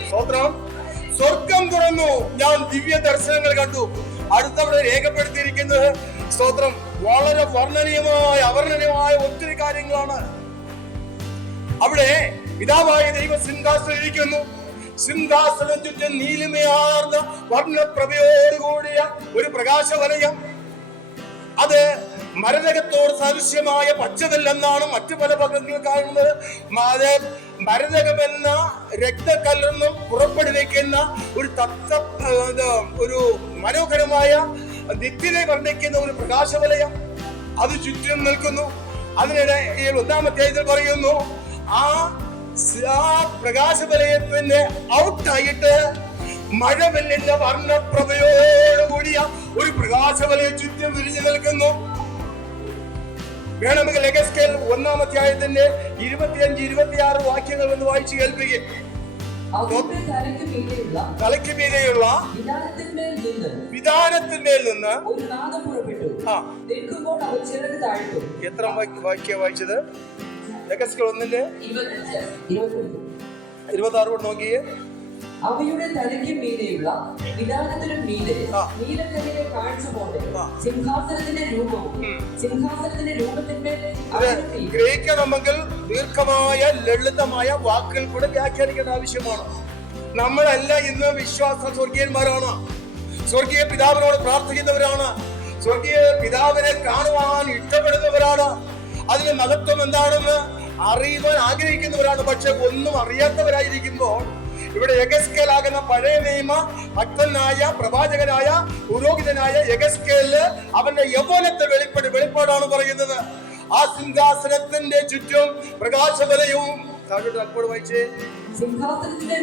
സ്തോത്രം. സ്വർഗം തുറന്നു, ഞാൻ ദിവ്യ ദർശനങ്ങൾ കണ്ടു. അടുത്തവിടെ രേഖപ്പെടുത്തിയിരിക്കുന്നത് സ്തോത്രം വളരെ അവർണ്ണനീയമായ ഒത്തിരി കാര്യങ്ങളാണ്. അവിടെ പിതാവായ ദൈവ സിംഹാസനം ഇരിക്കുന്നു. സിംഹാസനം ചുറ്റും നീലിമയാർന്ന വർണ്ണപ്രഭയോടുകൂടിയ ഒരു പ്രകാശവലയം. അത് മരതകത്തോട് സദൃശ്യമായ പച്ചകല്ലെന്നാണ് മറ്റു പല ഭാഗങ്ങളിൽ കാണുന്നത്. മരതകമെന്ന രക്തക്കല്ലെന്നും പുറപ്പെടുവിക്കുന്ന ഒരു മനോഹരമായ ദിക്കിനെ വർണ്ണിക്കുന്ന ഒരു പ്രകാശവലയം അത് ചുറ്റും നിൽക്കുന്നു. അതിനിടെ 1-ാം അധ്യായത്തിൽ പറയുന്നു, ആ പ്രകാശവലയത്തിന്റെ ഔട്ടായിട്ട് മഴവെല്ലിന്റെ വർണ്ണപ്രഭയോടുകൂടിയ ഒരു പ്രകാശവലയം ചുറ്റും വിരിഞ്ഞു നിൽക്കുന്നു. വേണമെങ്കിൽ യെഹെസ്കേൽ 1-ാം അധ്യായത്തിന്റെ 25-26 വാക്യങ്ങൾ എന്ന് വായിച്ചു കേൾപ്പിക്കും. തലയ്ക്ക് മീതെയുള്ള വിധാനത്തിന്മേൽ നിന്ന് എത്ര വാക്യം വായിച്ചത്? യെഹെസ്കേൽ 1-ന്റെ 26 നോക്കിയേ. അവയുടെ തലയ്ക്ക് മീതെയുള്ള വിധാനത്തിനും മീതെ നീലക്കല്ലിലെ കാഴ്ച പോലെ സിംഹാസനത്തിന്റെ രൂപത്തിന്മേൽ ഗ്രഹിക്കണമെങ്കിൽ ദീർഘമായ ലളിതമായ വാക്കുകൾ കൂടെ വ്യാഖ്യാനിക്കേണ്ട ആവശ്യമാണ്. നമ്മളെല്ലാം ഇന്ന് വിശ്വാസ സ്വർഗീയന്മാരാണ്. സ്വർഗീയ പിതാവിനോട് പ്രാർത്ഥിക്കുന്നവരാണ്. സ്വർഗീയ പിതാവിനെ കാണുവാൻ ഇഷ്ടപ്പെടുന്നവരാണ്. അതിന്റെ മഹത്വം എന്താണെന്ന് അറിയുവാൻ ആഗ്രഹിക്കുന്നവരാണ്. പക്ഷെ ഒന്നും അറിയാത്തവരായിരിക്കുമ്പോൾ ഇവിടെ യെഹെസ്കേൽ ആകുന്ന പഴയ നിയമ ഭക്തനായ പ്രവാചകനായ പുരോഹിതനായ യെഹെസ്കേലിന് അവന്റെ യൗവനത്തെ വെളിപ്പാടാണ് പറയുന്നത്. ആ സിംഹാസനത്തിന്റെ ചുറ്റും പ്രകാശവലയവും വായിച്ചേ. സിംഹാസനത്തിന്റെ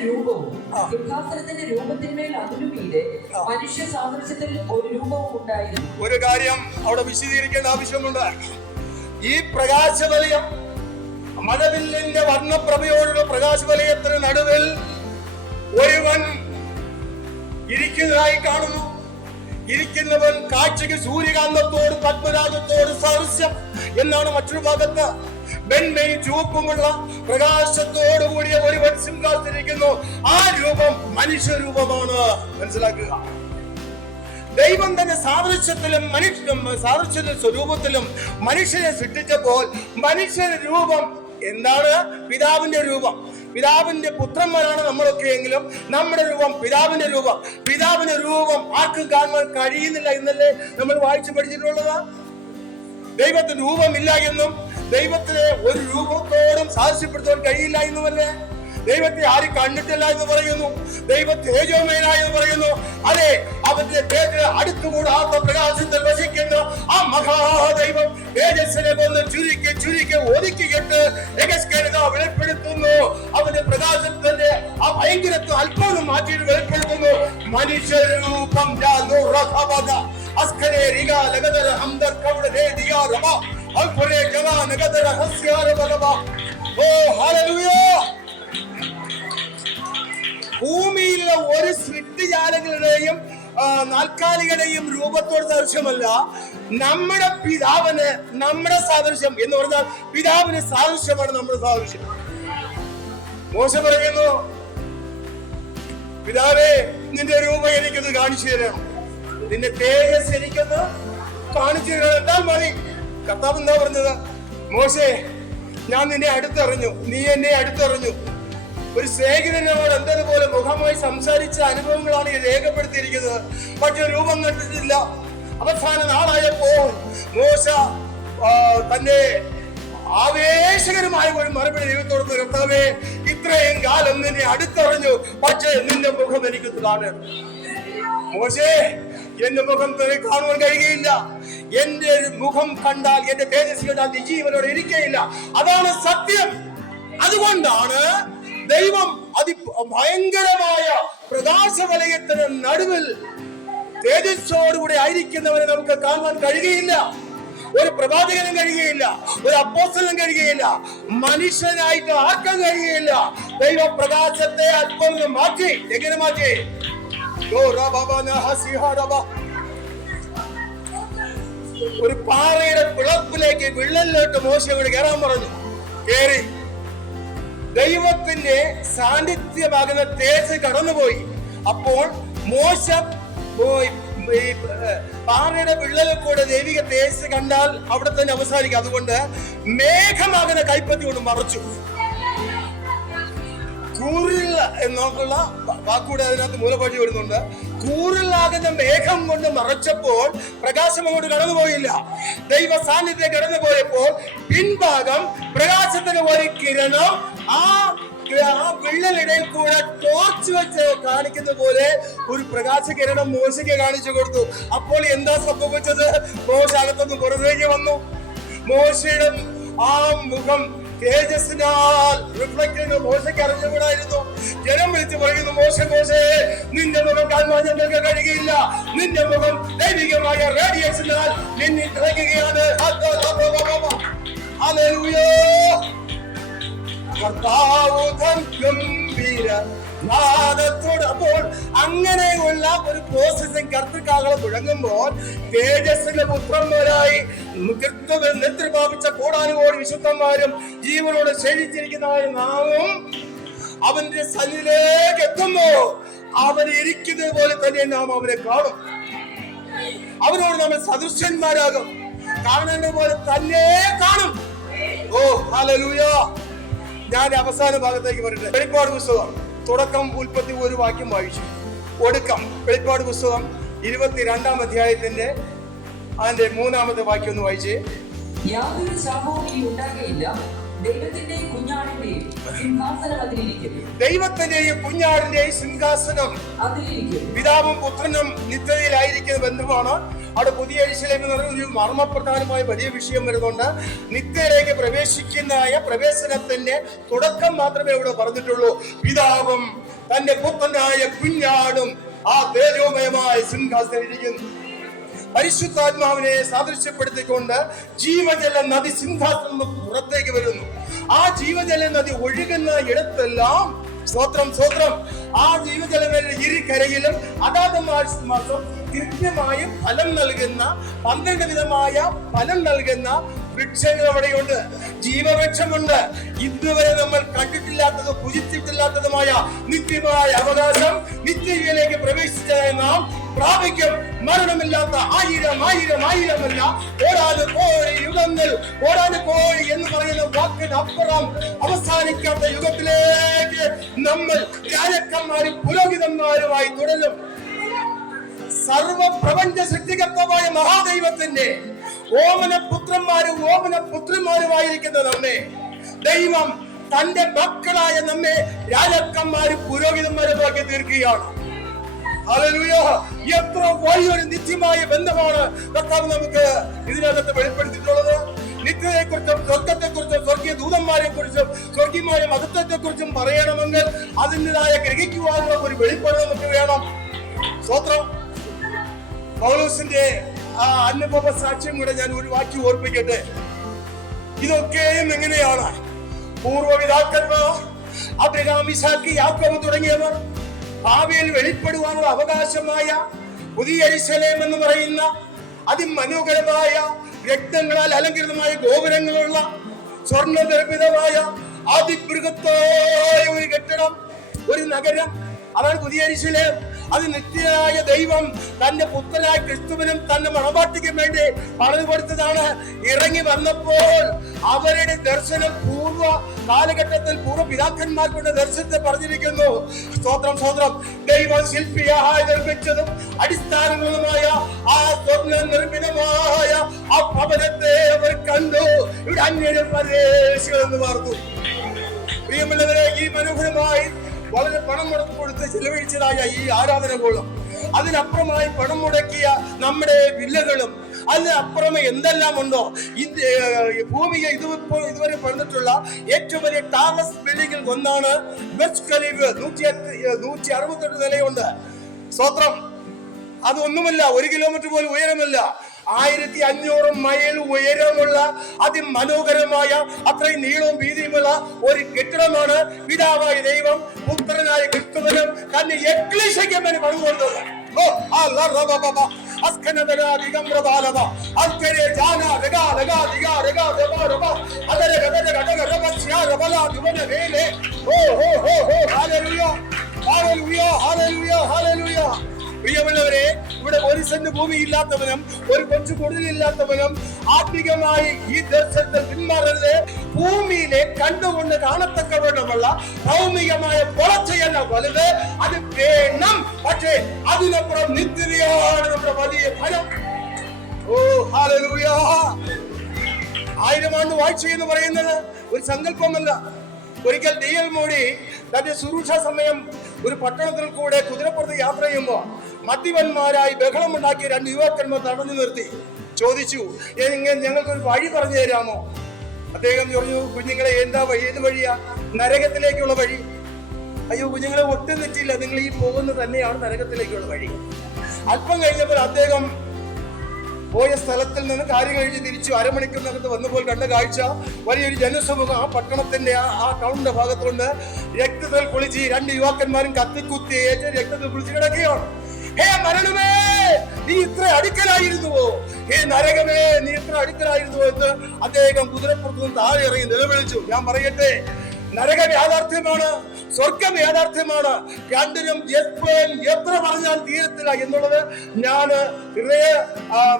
രൂപത്തിന്മേൽ അതിനു മീതെ മനുഷ്യ സാദൃശ്യത്തിൽ ഒരു രൂപവും ഉണ്ടായിരുന്നു. ഒരു കാര്യം അവിടെ വിശദീകരിക്കേണ്ട ആവശ്യമുണ്ട്. ഈ പ്രകാശവലയം മഴവില്ലിന്റെ വർണ്ണപ്രഭയോടുള്ള പ്രകാശവലയത്തിന് നടുവിൽ ഒരുവൻ ഇരിക്കുന്നതായി കാണുന്നു. ഇരിക്കുന്നവൻ കാഴ്ചയ്ക്ക് സൂര്യകാന്തത്തോട് പത്മരാഗത്തോട് സദൃശ്യം എന്നാണ് മറ്റൊരു ഭാഗത്ത്. വെണ്മയും ചുവപ്പുമുള്ള പ്രകാശത്തോടു കൂടിയ ഒരുവൻ സിംഹാസനിരിക്കുന്നു. ആ രൂപം മനുഷ്യരൂപമാണ്. മനസ്സിലാക്കുക. ദൈവം തന്നെ സാദൃശ്യത്തിലും സ്വരൂപത്തിലും മനുഷ്യനെ സൃഷ്ടിച്ചപ്പോൾ മനുഷ്യന്റെ രൂപം എന്താണ്? പിതാവിന്റെ രൂപം. പിതാവിന്റെ പുത്രന്മാരാണ് നമ്മളൊക്കെ എങ്കിലും നമ്മുടെ രൂപം പിതാവിന്റെ രൂപം ആർക്കും കാണുവാൻ കഴിയുന്നില്ല എന്നല്ലേ നമ്മൾ വായിച്ചു പഠിച്ചിട്ടുള്ളത്. ദൈവത്തിന് രൂപമില്ല എന്നും ദൈവത്തിനെ ഒരു രൂപത്തോടും സാദൃശ്യപ്പെടുത്താൻ കഴിയില്ല എന്നുമല്ലേ. ദൈവത്തെ ആരും കണ്ടിട്ടില്ല എന്ന് പറയുന്നു. ദൈവം തേജോമയനായി എന്ന് പറയുന്നു. അതെ, അവന്റെ അടുത്തുകൂടാത്ത പ്രകാശത്തിൽ വസിക്കുന്ന ആ മഹാദൈവം തേജസ്സിനെ വന്ന് ചുരുക്കി ഒതുക്കിയിട്ട് വെളിപ്പെടുത്തുന്നു. അവന്റെ പ്രകാശത്തിന്റെ ആ ഭയങ്കരത്വം അല്പം മാറ്റിയിട്ട് വെളിപ്പെടുത്തുന്നു. മനുഷ്യരൂപം ഭൂമിയിലെ ഒരു സൃഷ്ടിജാലങ്ങളുടെയും നാൽക്കാലികളുടെയും രൂപത്തോട് സാദൃശ്യമല്ല. നമ്മുടെ പിതാവിന് നമ്മുടെ സാദൃശ്യം എന്ന് പറഞ്ഞാൽ പിതാവിന് സാദൃശ്യമാണ് നമ്മുടെ സാദൃശ്യം. മോശ പറയുന്നു, പിതാവേ, നിന്റെ രൂപം എനിക്കൊന്ന് കാണിച്ചു തരണം, നിന്റെ തേജസ് എനിക്കൊന്ന് കാണിച്ചു തരണം, എന്നാൽ മതി. കർത്താവ് എന്താ പറഞ്ഞത്? മോശേ, ഞാൻ നിന്നെ അടുത്തറിഞ്ഞു, നീ എന്നെ അടുത്തറിഞ്ഞു. ഒരു സ്നേഹിതനോട് എന്തതുപോലെ മുഖമായി സംസാരിച്ച അനുഭവങ്ങളാണ് ഈ രേഖപ്പെടുത്തിയിരിക്കുന്നത്. പക്ഷെ രൂപം കണ്ടിട്ടില്ല. അവസാന നാളായപ്പോൾ മോശ തന്റെ ആവേശകരമായ ഒരു മറുപടി ദൈവത്തോട്, കർത്താവേ, ഇത്രയും കാലം നിന്നെ അടുത്തറിഞ്ഞു, പക്ഷേ നിന്റെ മുഖം എനിക്ക് കാണണം. മോശേ, എന്റെ മുഖം കാണുവാൻ കഴിയുകയില്ല. എന്റെ മുഖം കണ്ടാൽ, എന്റെ തേജസ് കണ്ടാൽ നീ ജീവനോടെ ഇരിക്കുകയില്ല. അതാണ് സത്യം. അതുകൊണ്ടാണ് ദൈവം ഭയങ്കരമായ പ്രകാശവലയത്തിന് നടുവിൽ തേജസ്സോടുകൂടി ആയിരിക്കുന്നവരെ നമുക്ക് കാണാൻ കഴിയുകയില്ല. ഒരു പ്രവാചകനും കഴിയുകയില്ല, ഒരു അപ്പോസ്തലനും കഴിയുകയില്ല, മനുഷ്യനായിട്ട് ആർക്കും കഴിയുകയില്ല. ദൈവപ്രകാശത്തെ അല്പം മാറ്റി. എങ്ങനെ മാറ്റി? ഒരു പാറയുടെ പിളപ്പിലേക്ക് വിള്ളലിലോട്ട് മോശയോട് കയറാൻ പറഞ്ഞു. കേറി ദൈവത്തിന്റെ സാന്നിധ്യമാകുന്ന തേജസ് കടന്നുപോയി. അപ്പോൾ മോശ പാറയുടെ വിള്ളലിൽ കൂടെ ദൈവിക തേജസ് കണ്ടാൽ അവിടെ തന്നെ അവസാനിക്കും. അതുകൊണ്ട് മേഘമാകുന്ന കൈപ്പത്തി കൊണ്ട് മറച്ചു. കൂറിൽ എന്നുള്ള വാക്കുകൂടെ അതിനകത്ത് മൂലപാഠി വരുന്നുണ്ട്. കൂറിലാകുന്ന മേഘം കൊണ്ട് മറച്ചപ്പോൾ പ്രകാശം അങ്ങോട്ട് കടന്നുപോയില്ല. ദൈവ സാന്നിധ്യം കടന്നുപോയപ്പോൾ പിൻഭാഗം പ്രകാശത്തിന് ഒരു കിരണം ആ വിള്ളലിടയിൽ കൂടെ ടോർച്ച് വെച്ച് കാണിക്കുന്ന പോലെ ഒരു പ്രകാശകിരണം മോശയ്ക്ക് കാണിച്ചു കൊടുത്തു. അപ്പോൾ എന്താ സംഭവിച്ചത്? മോശ അകത്തൊന്ന് പുറത്തേക്ക് വന്നു. മോശയുടെ ആ മുഖം തേജസ്സിനാൽ റിഫ്ലക്ട് ചെയ്യുന്ന മോശയ്ക്ക് അറിഞ്ഞുകൂടായിരുന്നു. ജനം വിളിച്ചു പറയുന്നു, മോശേ, നിന്റെ മുഖം കാണുവാൻ ഞങ്ങൾക്ക് കഴിയുകയില്ല. നിന്റെ മുഖം ദൈവികമായ റേഡിയേഷനാൽ നിന്നിൽ തിളങ്ങുകയാണ്. ഹല്ലേലൂയ. അപ്പോൾ അങ്ങനെയുള്ള ഒരു പ്രോസസ്സിംഗ് കർത്തൃക്കാകളെ മുഴങ്ങുമ്പോൾ തേജസ്സിന്റെ പുത്രന്മാരായി നെത്രി പ്രാപിച്ച കോടാനുകോടി വിശുദ്ധന്മാരും ജീവനോട് ശേഷിച്ചിരിക്കുന്നവരും നാമും അവന്റെ സന്നിധിയിലേക്ക് എത്തുമ്പോൾ അവൻ ഇരിക്കുന്നത് പോലെ തന്നെ നാം അവനെ കാണും. അവനോട് നമ്മൾ സദൃശ്യന്മാരാകും. കാണേണ്ട പോലെ തന്നെ കാണും. ഓ ഹല്ലേലൂയ. ഞാൻ അവസാന ഭാഗത്തേക്ക് വരട്ടെ. വെളിപ്പാട് പുസ്തകം തുടക്കം ഉൽപ്പത്തി ഒരു വാക്യം വായിച്ചു. ഒടുക്കം വെളിപ്പാട് പുസ്തകം 22-ാം അധ്യായത്തിന്റെ അതിന്റെ 3-ാമത്തെ വാക്യം ഒന്ന് വായിച്ചേ. യാതൊരു ശാപവും ഇനി ഉണ്ടാകുകയില്ല. ദൈവത്തിന്റെയും കുഞ്ഞാടിന്റെയും സിംഹാസനം അതിലിരിക്കും. ദൈവത്തിന്റെയും കുഞ്ഞാടിന്റെയും സിംഹാസനം അതിലിരിക്കും. പിതാവും പുത്രനും നിത്യതയിലായിരിക്കുന്ന ബന്ധമാണ്. അവിടെ പുതിയ യെരൂശലേം എന്ന് പറയുന്ന ഒരു മർമ്മപ്രധാനമായ വലിയ വിഷയം വരുന്നുണ്ട്. നിത്യയിലേക്ക് പ്രവേശനത്തിന്റെ തുടക്കം മാത്രമേ ഇവിടെ പറഞ്ഞിട്ടുള്ളൂ. പിതാവും തന്റെ പുത്രനായ കുഞ്ഞാടും ആ തേജോമയമായ സിംഹാസനം ഇരിക്കുന്നു. പരിശുദ്ധാത്മാവിനെ സാദൃശ്യപ്പെടുത്തിക്കൊണ്ട് ജീവജല നദി സിംഹാസനം പുറത്തേക്ക് വരുന്നു. ആ ജീവജല നദി ഒഴുകുന്ന ഇടത്തെല്ലാം സ്തോത്രം ആ ജീവജല നദി ഇരുകരയിലും അതാത് മാസം കൃത്യമായും ഫലം നൽകുന്ന 12 വിധമായ ഫലം നൽകുന്ന വൃക്ഷങ്ങൾ അവിടെയുണ്ട്. ജീവവൃക്ഷമുണ്ട്. ഇതുവരെ നമ്മൾ കണ്ടിട്ടില്ലാത്തത് ഭുജിച്ചിട്ടില്ലാത്തതുമായ നിത്യമായ അവകാശം നിത്യയിലേക്ക് പ്രവേശിച്ചതായി നാം പ്രാപിക്കും. മരണമില്ലാത്ത ആയിരമല്ല കോടാനുകോടി യുഗങ്ങൾ. കോടാനുകോടി എന്ന് പറയുന്ന വാക്കിനപ്പുറം അവസാനിക്കാത്ത യുഗത്തിലേക്ക് നമ്മൾ രാജാക്കന്മാരും പുരോഹിതന്മാരുമായി തുടരും. സർവ പ്രപഞ്ച സൃഷ്ടികർത്താവായ മഹാദൈവത്തിന്റെ ഓമനപുത്രന്മാരുമായിരിക്കുന്ന നമ്മെ ദൈവം തന്റെ മക്കളായ നമ്മെ രാജാക്കന്മാരും പുരോഹിതന്മാരുമാക്കി തീർക്കുകയാണ്. ഹല്ലേലൂയ. എത്ര വലിയൊരു നിത്യമായ ബന്ധമാണ് കർത്താവ് നമുക്ക് ഇതിനകത്ത് വെളിപ്പെടുത്തിയിട്ടുള്ളത്. നിത്യതയെക്കുറിച്ചും സ്വർഗത്തെക്കുറിച്ചും സ്വർഗീയ ദൂതന്മാരെ കുറിച്ചും സ്വർഗീയമായ മഹത്വത്തെക്കുറിച്ചും പറയണമെങ്കിൽ അതിൻ്റെതായ ഗ്രഹിക്കുവാനുള്ള ഒരു വെളിപ്പാട് നമുക്ക് വേണം. സ്തോത്രം. പൗലോസിന്റെ ആ അനുഭവ സാക്ഷ്യം കൂടെ ഞാൻ ഒരു വാക്യം ഓർപ്പിക്കട്ടെ. ഇതൊക്കെയും എങ്ങനെയാണ്? പൂർവ്വപിതാക്കന്മാർ അബ്രഹാം, ഇസാക്ക്, യാക്കോബ് തുടങ്ങിയവർ ഭാവിയിൽ വെളിപ്പെടുവാനുള്ള അവകാശമായ പുതിയ യെരൂശലേം എന്ന് പറയുന്ന അതിമനോഹരമായ രത്നങ്ങളാൽ അലങ്കൃതമായ ഗോപുരങ്ങളുള്ള സ്വർണ്ണ നിർമ്മിതമായ അതിബൃഹത്തായ ഒരു കെട്ടിടം, ഒരു നഗരം, അതാണ് പുതിയ യെരൂശലേം. അത് നിത്യനായ ദൈവം തന്റെ പുത്രനായ ക്രിസ്തുവിനും തന്റെ മണവാട്ടിക്കും വേണ്ടി പറഞ്ഞു കൊടുത്തതാണ്. ഇറങ്ങി വന്നപ്പോൾ അവരുടെ ദർശനം പൂർവ്വ കാലഘട്ടത്തിൽ പൂർവ്വ പിതാക്കന്മാർക്കുള്ള ദർശനത്തെ പറഞ്ഞിരിക്കുന്നു. സ്തോത്രം സ്തോത്രം. ദൈവം ശില്പിയായി നിർമ്മിച്ചതും അടിസ്ഥാനങ്ങളുമായ ആ സ്വർണ്ണ നിർമ്മിതമായ ആ ഭവനത്തെ അവർ കണ്ടു. ഇവിടെ അന്യരും പരദേശികളെന്ന് പറഞ്ഞു. പ്രിയമുള്ളവരെ, ഈ മനോഹരമായി വളരെ പണം കൊടുത്ത് ചെലവഴിച്ചതായ ഈ ആരാധനകളും അതിനപ്പുറമായി പണം മുടക്കിയ നമ്മുടെ വില്ലകളും അതിനപ്പുറമേ എന്തെല്ലാം ഉണ്ടോ, ഭൂമിയെ ഇതുവരെ പണിതിട്ടുള്ള ഏറ്റവും വലിയ ടാർലസ് ബിൽഡിംഗിൽ ഒന്നാണ് ബർജ് ഖലീഫ. 168 നിലയുണ്ട്. സ്തോത്രം. അതൊന്നുമല്ല, 1 കിലോമീറ്റർ പോലും ഉയരമല്ല. 1500 മൈൽ ഉയരമുള്ള അതിമനോഹരമായ അത്രയും നീളവും വീതിയുമുള്ള ഒരു കെട്ടിടമാണ് പിതാവായ ദൈവം പുത്രനായ ക്രിസ്തുവിനും തന്നെ എക്ലീശയ്ക്ക് വേണ്ടി പണിതുകൊണ്ടത്. പ്രിയമുള്ളവരെ, ഇവിടെ 1 സെന്റ് ഭൂമി ഇല്ലാത്തവനും 1 കൊച്ചു കൊടുലില്ലാത്തവനും ആത്മികമായി ഈ ദർശനത്തിൽ പിന്മാറരുത്. ഭൂമിയിലെ കണ്ടുകൊണ്ട് കാണത്തക്കവണ്ണമുള്ള ഭൗമികമായ വളർച്ചയല്ല വലുത്, അത് വേണം. പക്ഷേ അതിനപ്പുറം നിത്യതയാണ് നമ്മുടെ വലിയ ഫലം. ഓ ഹല്ലേലൂയ. 1000 ആണ്ട് വാഴ്ച എന്ന് പറയുന്നത് ഒരു സങ്കല്പമല്ല. ഒരിക്കൽ D.L. മോഡി തന്റെ ശുശ്രൂഷ സമയം ഒരു പട്ടണത്തിൽ കൂടെ കുതിരപ്പുറത്ത് യാത്ര ചെയ്യുമ്പോൾ മദ്യപന്മാരായി ബഹളമുണ്ടാക്കിയ 2 യുവാക്കന്മാർ തടഞ്ഞു നിർത്തി ചോദിച്ചു, ഞങ്ങൾക്കൊരു വഴി പറഞ്ഞു തരാമോ? അദ്ദേഹം പറഞ്ഞു, കുഞ്ഞുങ്ങളെ എന്താ വഴി? ഏത് വഴിയാ? നരകത്തിലേക്കുള്ള വഴി. അയ്യോ കുഞ്ഞുങ്ങളെ, ഒട്ടും തെറ്റില്ല, നിങ്ങൾ ഈ പോകുന്നത് തന്നെയാണ് നരകത്തിലേക്കുള്ള വഴി. അല്പം കഴിഞ്ഞപ്പോൾ അദ്ദേഹം പോയ സ്ഥലത്തിൽ നിന്ന് കാര്യം കഴിഞ്ഞ് തിരിച്ചു അരമണിക്കൂറിനകത്ത് വന്നപ്പോൾ കണ്ട കാഴ്ച വലിയൊരു ജനസമൂഹം ആ പട്ടണത്തിന്റെ ആ ടൗണിന്റെ ഭാഗത്തുകൊണ്ട് രക്തത്തിൽ കുളിച്ച് 2 യുവാക്കന്മാരും കത്തിക്കുത്തി ഏറ്റ് രക്തത്തിൽ കുളിച്ച് കിടക്കുകയാണ്. ഹേ മരണമേ, നീ ഇത്ര അടുക്കലായിരുന്നുവോ? ഹേ നരകമേ, നീ ഇത്ര അടുക്കലായിരുന്നുവോ എന്ന് അദ്ദേഹം കുതിരപ്പുറത്ത് നിന്ന് താഴെ ഇറങ്ങി നിലവിളിച്ചു. ഞാൻ പറയട്ടെ, നരകം യാഥാർത്ഥ്യമാണ്, സ്വർഗം യാഥാർത്ഥ്യമാണ്. രണ്ടിനും എത്ര പറഞ്ഞാൽ തീരത്തില്ല എന്നുള്ളത് ഞാൻ ഹൃദയ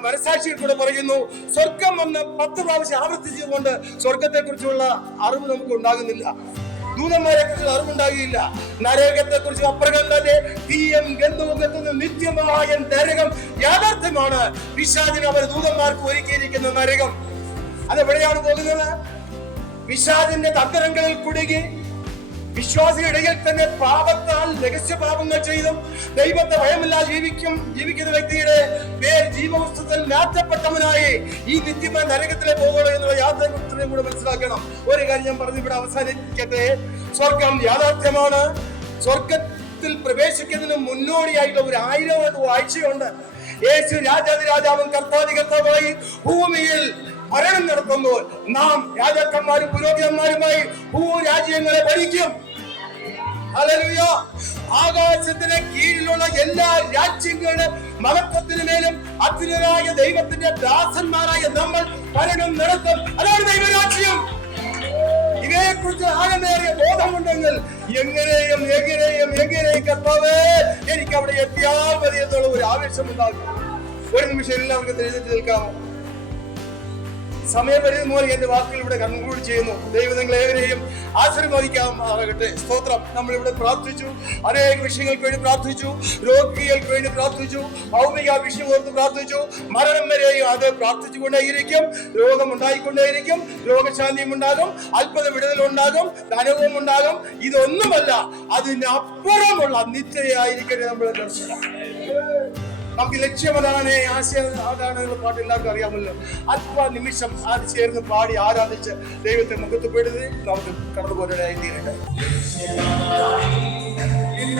മനസാക്ഷിയിൽ കൂടെ പറയുന്നു. സ്വർഗം എന്ന് 10 പ്രാവശ്യം ആവർത്തിച്ചുകൊണ്ട് സ്വർഗത്തെ കുറിച്ചുള്ള അറിവ് നമുക്ക് ഉണ്ടാകുന്നില്ല. ദൂതന്മാരെ കുറിച്ച് അറിവുണ്ടാകില്ല. നരകത്തെ കുറിച്ച് അപ്രകാരം തന്നെ തീയും ഗന്ധവും എത്തുന്ന നിത്യമായ നരകം യാഥാർത്ഥ്യമാണ്. പിശാചിന് അവർ ദൂതന്മാർക്ക് ഒരുക്കിയിരിക്കുന്ന നരകം അതെവിടെയാണ് പോകുന്നത്? പിശാചിന്റെ തന്ത്രങ്ങളിൽ കുടുങ്ങി വിശ്വാസിയുടെ ഇടയിൽ തന്നെ പാപത്താൽ രഹസ്യ പാപങ്ങൾ ചെയ്തും ദൈവത്തെ ഭയമില്ലാതെ ജീവിക്കുന്ന വ്യക്തിയുടെ പേര് ജീവവസ്തുത്തിൽ മാറ്റപ്പെട്ടവനായി ഈ നിത്യമായ നരകത്തിലെ പോകുള്ളൂ എന്നുള്ള യാഥാർത്ഥ്യം കൂടെ മനസ്സിലാക്കണം. ഒരു കാര്യം ഞാൻ പറഞ്ഞ് ഇവിടെ അവസാനിക്കട്ടെ. സ്വർഗം യാഥാർത്ഥ്യമാണ്. സ്വർഗത്തിൽ പ്രവേശിക്കുന്നതിന് മുന്നോടിയായിട്ടുള്ള ഒരു 1000 ആണ്ട് വാഴ്ചയുണ്ട്. യേശു രാജാതിരാജാവും കർത്താതികർത്താവായി ഭൂമിയിൽ ഭരണം നടത്തുമ്പോൾ നാം രാജാക്കന്മാരും പുരോഹിതന്മാരുമായി ഭൂരാജ്യങ്ങളെ ഭരിക്കും. ഹല്ലേലൂയ. ആകാശത്തിന് കീഴിലുള്ള എല്ലാ രാജ്യങ്ങളുടെ മഹത്വത്തിന് മേലും അത്യുന്നതനായ ദൈവത്തിന്റെ ദാസന്മാരായ നമ്മൾ ഭരണം നടത്തും. അതാണ് ദൈവരാജ്യം. ഇവയെ കുറിച്ച് ആഴമേറിയ ബോധമുണ്ടെങ്കിൽ എങ്ങനെയും കർത്താവേ, എനിക്ക് അവിടെ എത്തിയാൽ മതി എന്നുള്ള ഒരു ആവേശം ഉണ്ടാകും. ഒരു നിമിഷം എല്ലാവർക്കും എഴുന്നേറ്റ് നിൽക്കാമോ? സമയപരിധി മൂലം എന്റെ വാക്കുകൾ ഇവിടെ കൺക്ലൂഡ് ചെയ്യുന്നു. ദൈവം നിങ്ങൾ ഏവരെയും ആശീർവദിക്കാമാകട്ടെ. സ്തോത്രം. നമ്മളിവിടെ പ്രാർത്ഥിച്ചു, അനേക വിഷയങ്ങൾക്ക് വേണ്ടി പ്രാർത്ഥിച്ചു, രോഗികൾക്ക് വേണ്ടി പ്രാർത്ഥിച്ചു, ഭൗമിക വിഷയം ഓർത്ത് പ്രാർത്ഥിച്ചു. മരണം വരെയും അത് പ്രാർത്ഥിച്ചുകൊണ്ടേയിരിക്കും. രോഗം ഉണ്ടായിക്കൊണ്ടേയിരിക്കും, രോഗശാന്തിയും ഉണ്ടാകും, അത്ഭുത വിടുതലുണ്ടാകും, ധനവും ഉണ്ടാകും. ഇതൊന്നുമല്ല, അതിനപ്പുറമുള്ള നിത്യതയായിരിക്കട്ടെ നമ്മുടെ ദർശനം. നമുക്ക് ലക്ഷ്യമതാണ്, ആശയം അതാണ്. പാട്ട് എല്ലാവർക്കും അറിയാമല്ലോ. നിമിഷം അത് ചേർന്ന് പാടി ആരാധിച്ച് ദൈവത്തെ മുഖത്തുപെടുത്തി നമുക്ക് കടന്നു പോരായി തീരട്ടെ. In